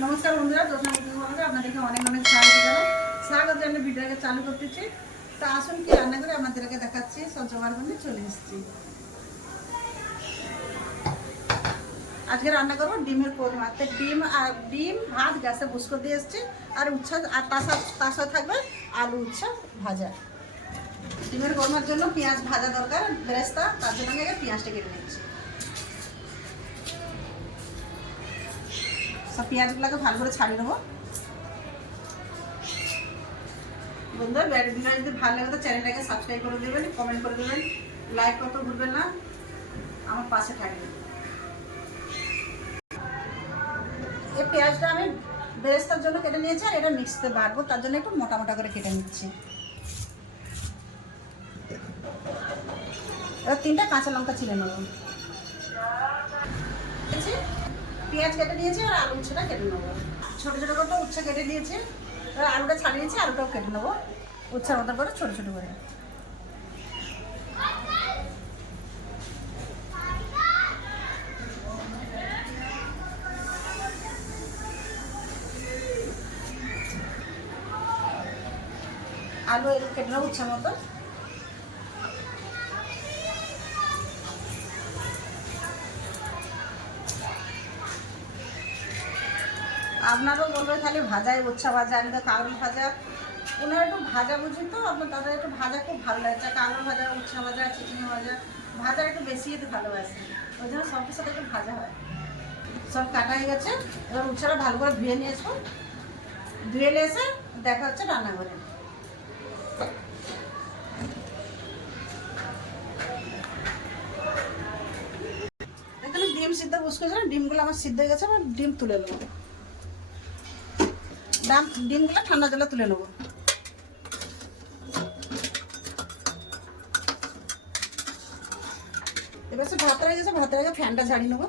নমস্কার বন্ধুরা বন্ধুরা আপনাদেরকে অনেক অনেক স্বাগত জানাই। স্বাগত জানিয়ে ভিডিওটাকে চালু করতেছি। তা আসুন কি রান্না করে আপনাদেরকে দেখাচ্ছি সব জোগাড় করে চলে এসেছি। আজকে রান্না করব ডিমের কোরমা। তো ডিম আর ডিম, ভাত, গ্যাসে বুসকো দিয়ে এসেছি। আর উচ্ছা, আর তার সাথে থাকবে আলু উচ্ছা ভাজা। ডিমের কোরমার জন্য পেঁয়াজ ভাজা দরকার, বেরেস্তা, তার জন্য আগে পেঁয়াজটা কেটে নিচ্ছি। সব পেঁয়াজগুলোকে ভালো করে ছাড়িয়ে নেব। বন্ধুরা ভিডিওটা যদি ভালো লাগে তো চ্যানেলটাকে সাবস্ক্রাইব করে দেবেন কমেন্ট করে দেবেন লাইক করতে ভুলবেন না, আমার পাশে থাকবেন। এই পেঁয়াজটা আমি বেরেস্তার জন্য কেটে নিয়েছি আর এটা মিক্সিতে বাটবো, তার জন্য একটু মোটা মোটা করে কেটে নিচ্ছি। এবার তিনটা কাঁচা লঙ্কা ছিলে নেব। পেঁয়াজ কেটে নিয়েছি আর আলু উচ্ছেটা কেটে নেব। ছোটো ছোটো করে উচ্ছে কেটে দিয়েছি, এবার আলুটা ছাড়িয়ে নিয়েছি আলুটাও কেটে নেব। উচ্ছের মতো করে ছোটো ছোটো করে। আলু কেটে নেব উচ্ছের মতো ভাজাই, উচ্ছা ভাজা আমি তো কাগল ভাজা। ওনারা একটু ভাজা বুঝি তো, আপনার দাদা একটু ভাজা খুব ভালো লাগছে কাগল ভাজা, উচ্ছা ভাজা চিচিনি ভাজা ভাজা একটু বেশি একটু ভালোবাসে। ওই জন্য সব সাথে একটু ভাজা হয়। সব কাটা হয়ে গেছে। এবার উচ্ছাটা ভালো করে ধুয়ে নিয়ে আসব। ধুয়ে নিয়ে এসে দেখা হচ্ছে রান্নাঘরে। ডিম সিদ্ধ বুঝতেছিলাম ডিমগুলো আমার সিদ্ধ হয়ে গেছে, এবার ডিম তুলে নেব। ডাম ডিমগুলো ঠান্ডা জলে তুলে নেব। এবার সে ভাত হয়ে গেছে ভাতের আগে ফ্যানটা ঝাড়িয়ে নেব।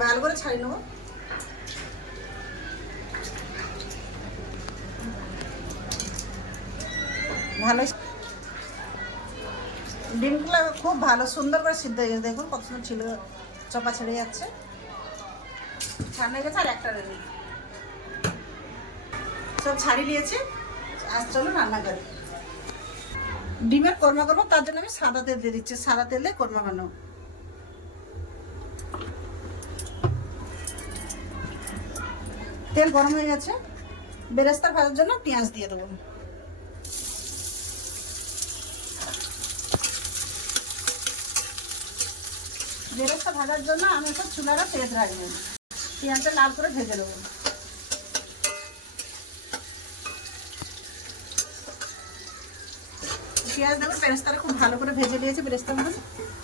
ভালো করে ছাড়িয়ে নেব। ভালো ডিমগুলো খুব ভালো, সুন্দর করে সিদ্ধ হয়ে গেছে। দেখুন কত সুন্দর ছিল, চপা ছেড়ে যাচ্ছে। ছাড়িয়ে গেছে আর একটা রেডি। সব ছাড়িয়ে নিয়েছি। আজ চলো রান্না করি। ডিমের কর্মা করব, তার জন্য আমি সাদা তেল দিয়ে দিচ্ছি। সাদা তেলে কর্মা বানাবো। তেল গরম হয়ে গেছে। বেরেস্তা ভাজার জন্য পেঁয়াজ দিয়ে দেবো। বেরেস্তা ভাজার জন্য আমি একটু চুলাটা তেজ রাখব। পেঁয়াজটা লাল করে ভেজে দেবো পেঁয়াজ দেবো বেরেস্তাটা খুব ভালো করে ভেজে নিয়েছি বেরেস্তার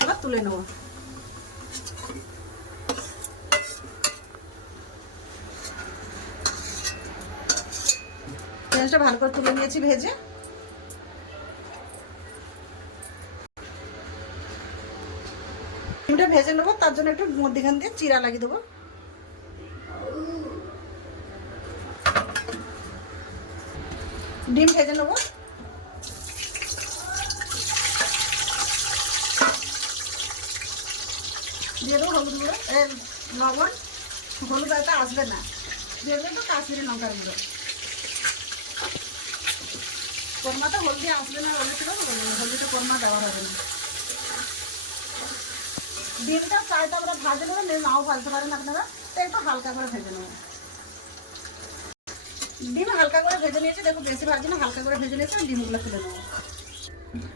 এবার তুলে নেব। পেঁয়াজটা ভালো করে তুলে নিয়েছি ভেজে। ডিমটা ভেজে নেব, তার জন্য একটু মধ্যখান দিয়ে চিরা লাগিয়ে দেবো। ডিম ভেজে নেব। দিয়ে দেবো হলুদ গুঁড়ো লবণ, হলুদ একটা আসবে না। দিয়ে দেবো কাশ্মীরি লঙ্কার গুঁড়ো। কোরমাটা হলদি আসবে না বলেছিল হলদিটা কোরমা দেওয়া হবে না। ডিমটা চাইটা আমরা ভাজে নেবেন নাও ভাজতে পারেন আপনারা। তো একটু হালকা করে ভেজে নেবেন ডিম হালকা করে ভেজে নিয়েছি, দেখো বেশি ভাজি না হালকা করে ভেজে নিয়েছি ডিমগুলো তুলে নেব।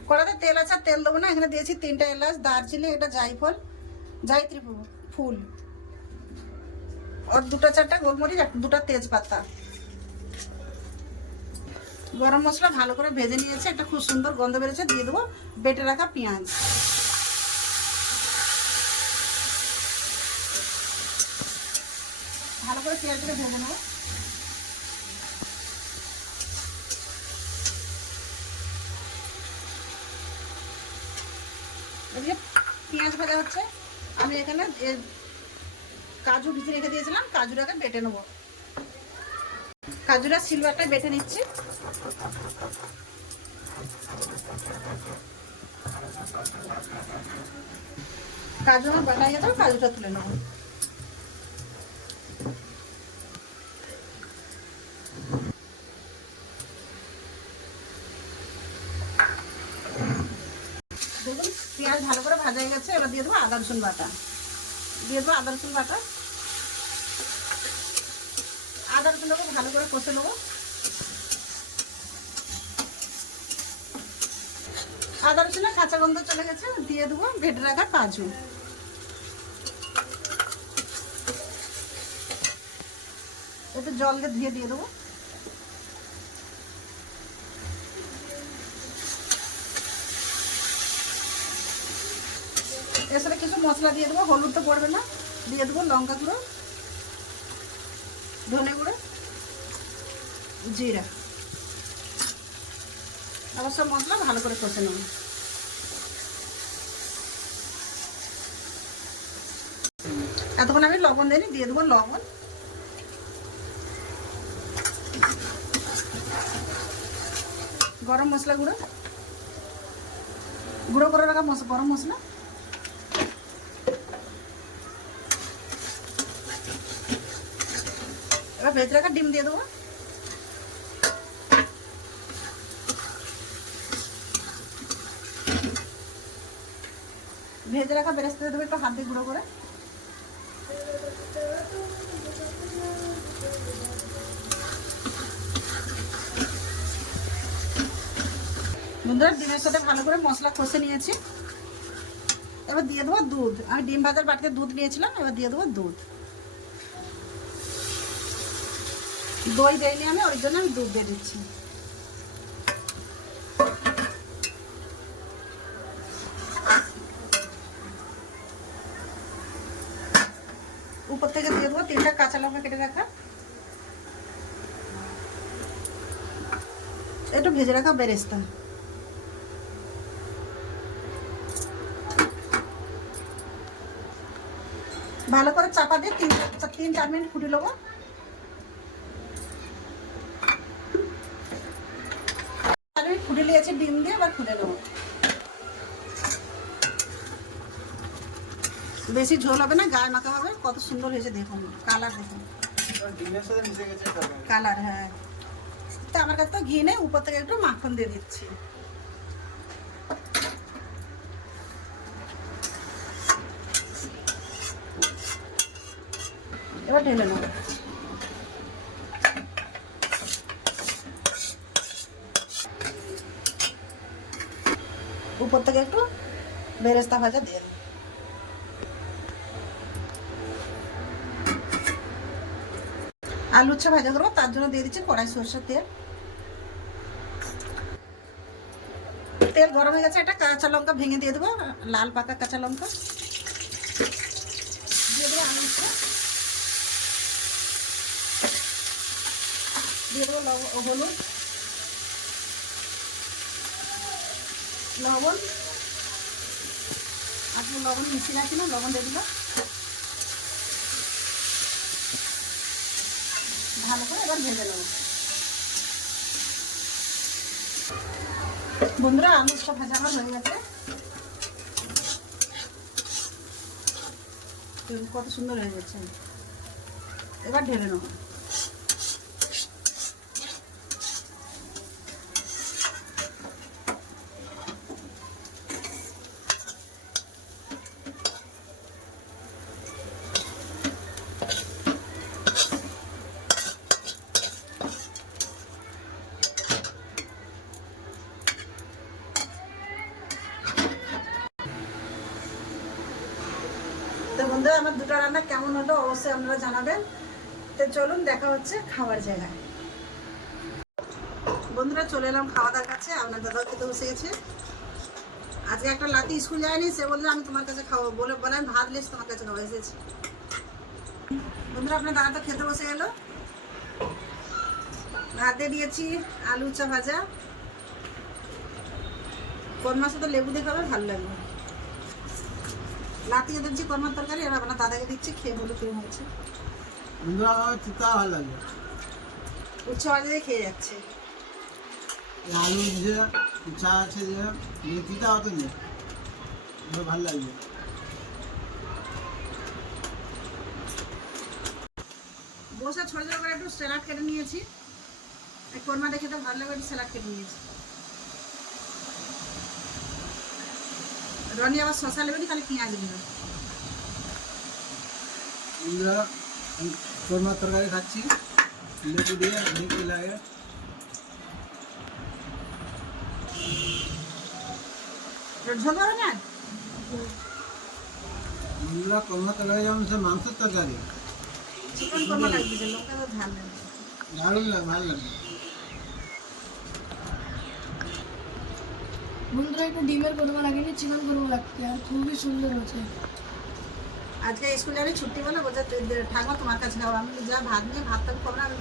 কড়াতে তেল আছে, আর তেল দেবো না, এখানে দিয়েছি তিনটা এলাচ, দারচিনি, এটা জাইফল জাইত্রী ফু- ফুল। আর দুটো চারটা গোলমরিচ আর দুটো তেজপাতা। গরম মশলা ভালো করে ভেজে নিয়েছে, একটা খুব সুন্দর গন্ধ বেরোচ্ছে, দিয়ে দেবো বেটে রাখা পেঁয়াজ। করে ভেজে নেব পেঁয়াজ ভাজা হচ্ছে, আমি এখানে কাজু ভিজে রেখে দিয়েছিলাম, কাজুটাকে বেটে নেব। কাজুটা সিলভারটা বেটে নিচ্ছি। কাজু আমার বাটা গেছে কাজুটা তুলে নেব। দিয়ে দেবো আদা, রসুন বাটা। দিয়ে দেবো আদা, রসুন বাটা। আদা, রসুন দেবো ভালো করে কষে নেব। আদা, রসুনের কাঁচা গন্ধ চলে গেছে, দিয়ে দেবো ভেটে রাখা কাজু। একটু জল দিয়ে ধুয়ে দিয়ে দেবো এর সাথে কিছু মশলা দিয়ে দেবো হলুদ তো পড়বে না। দিয়ে দেবো লঙ্কা গুঁড়ো, ধনে গুঁড়ো, জিরা। আবার সব মশলা ভালো করে কষে নেব। এতক্ষণ আমি লবণ দিইনি, দিয়ে দেবো লবণ। গরম মশলা গুঁড়ো। গুঁড়ো করে রাখা গরম মশলা। ভেজে রাখা ডিম দিয়ে দেবো ভেজে রাখা বেরেস্তা দেবো একটু হাত দিয়ে গুঁড়ো করে বন্ধুরা ডিমের সাথে ভালো করে মশলা কষে নিয়েছি এবার দিয়ে দেবো দুধ আমি ডিম ভাজার বাটিতে দুধ নিয়েছিলাম এবার দিয়ে দেবো দুধ দই দেয়নি আমি ওই জন্য আমি দুধ দিয়ে দিচ্ছি। উপর থেকে দিয়ে দেবো, তিনটা কাঁচা লঙ্কা কেটে রাখা। একটু ভেজে রাখা বেরেস্তা। ভালো করে চাপা দিয়ে তিন তিন, চার মিনিট ফুটে নেব আমি ফুটে নিয়েছি ফুটে নেব বেশি ঝোল হবে না, গায়ে মাখা হবে। কত সুন্দর হয়েছে দেখুন কালার দেখুন। কালার হ্যাঁ। তো আমার কাছে তো ঘি নেই, উপর থেকে একটু মাখন দিয়ে দিচ্ছি। এবার ঢেলে নেব। উপর থেকে একটু বেরেস্তা ভাজা দিয়ে দেব আলু উচ্ছে ভাজা করব, তার জন্য দিয়ে দিচ্ছি কড়াই সরষের তেল। তেল গরম হয়ে গেছে, একটা কাঁচা লঙ্কা ভেঙে দিয়ে দেবো, লাল পাকা কাঁচা লঙ্কা। দিয়ে দেবো আলু উচ্ছে দিয়ে দেবো হলুদ। লবণ। আজকে লবণ মিশিয়ে রাখি না, লবণ দিয়ে দিলাম ভালো করে এবার ভেজে নেব। বন্ধুরা আলু সব ভাজা আমার হয়ে গেছে। কত সুন্দর হয়ে গেছে। এবার ঢেলে নেব তো বন্ধুরা আমার দুটো রান্না কেমন হলো অবশ্যই আপনারা জানাবেন। তো চলুন দেখা হচ্ছে খাবার জায়গায়। বন্ধুরা, চলে এলাম খাওয়া দাওয়ার কাছে। আপনার দাদা খেতে বসে গেছে। আজকে একটা লাতি স্কুল যায়নি, সে বলল আমি তোমার কাছে খাব। বলে বলে, আমি ভাত লিস তোমার কাছে খাওয়া এসেছি। বন্ধুরা, আপনার দাদা তো খেতে বসে গেল। ভাতে দিয়েছি, আলু চা ভাজা। কর্মার তো লেবু দিয়ে খাবে, ভালো লাগবে। লাতিয়ে দিচ্ছি কর্মার তরকারি আর আপনার মানে দাদাকে দিচ্ছি খেয়ে বলে খেয়ে হয়েছে। চিতা ভালো লাগে। উচ্চ বাজারে খেয়ে যাচ্ছে। আলু যে চা আছে যে চিতা অত নেই। ভালো লাগবে বসে ছোট ছোট করে একটু স্যালাড কেটে নিয়েছি। কর্মা দেখে তো ভালো লাগে একটু স্যালাড কেটে নিয়েছি। রনি আবার শসা নেবেনি খালি পেঁয়াজ নেবে বন্ধুরা আমি কোরমার তরকারি খাচ্ছি লেবু দিয়ে দেখতে লাগে ঝোল হবে না বন্ধুরা কোরমার তরকারি যেমন সে মাংসের তরকারি চিকেন কোরমা লাগবে লোকটা তো ঝাল নেবে দারুণ লাগে ভালো লাগে বন্ধুরা, একটু ডিমের কোরমা লাগেনি চিকেন কোরমা লাগছে, আর খুবই সুন্দর হয়েছে। আজকে স্কুলে আমি ছুটি বলে দে- ঠাকুমা তোমার কাছে খাব আমি যা ভাত নিয়ে ভাত তো খাব না, আমি।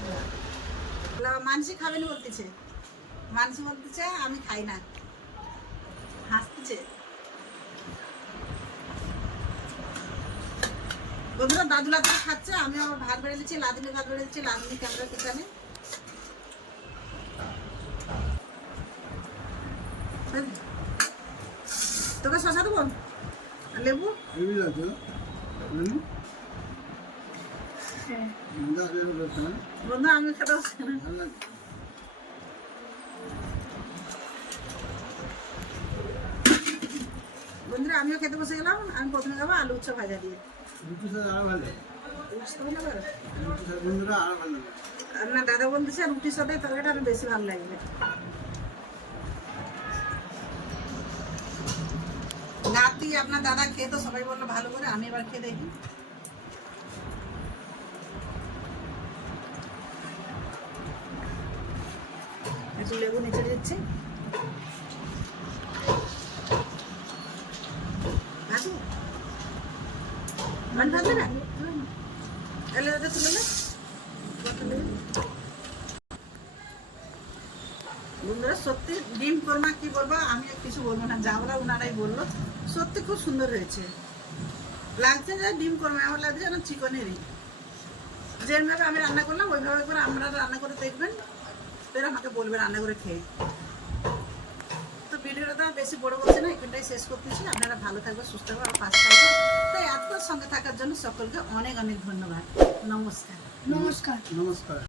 মানসি খাবেনি বলতেছে। মানসি বলতেছে, আমি খাই না। হাসতেছে। বন্ধুরা দাদু লাদুরা খাচ্ছে, আমি আমার ভাত বেড়ে দিচ্ছি, লাদিনী ভাত বেড়ে দিচ্ছি, লাদিনী ক্যামেরা পিছনে। তোকে শশা দেবো? আর লেবু? বন্ধু আমি খেতে বন্ধুরা আমিও খেতে বসে গেলাম। আমি প্রথমে খাব আলু উচ্চ ভাজা দিয়ে। বন্ধুরা আরও ভালো। না দাদা বলতেছে রুটির সাথে তরকারিটা আরও বেশি ভালো লাগবে। নাতি আপনার দাদা খেয়ে তো সবাই বলল ভালো করে, আমি এবার খেয়ে দেখি। একটু লেবু নিচে দিচ্ছি। মন ভালো না এলে দাদা তুলে নে। বন্ধুরা সত্যি ডিম কোরমা কি বলব আমি আর কিছু বলব না যা বলা ওনারাই বলল সত্যি খুব সুন্দর হয়েছে। লাগছে যে ডিম করবে আমার লাগছে যেন চিকনেরই। যেভাবে আমি রান্না করলাম ওইভাবে করে আপনারা রান্না করে দেখবেন। ফের আমাকে বলবে রান্না করে খেয়ে। তো ভিডিওটা তো বেশি বড় করছে না এখানটাই শেষ করতেছি। আপনারা ভালো থাকবেন সুস্থ থাকবেন আর পাশে থাকবেন। তাই এত সঙ্গে থাকার জন্য সকলকে অনেক অনেক ধন্যবাদ। নমস্কার। নমস্কার। নমস্কার।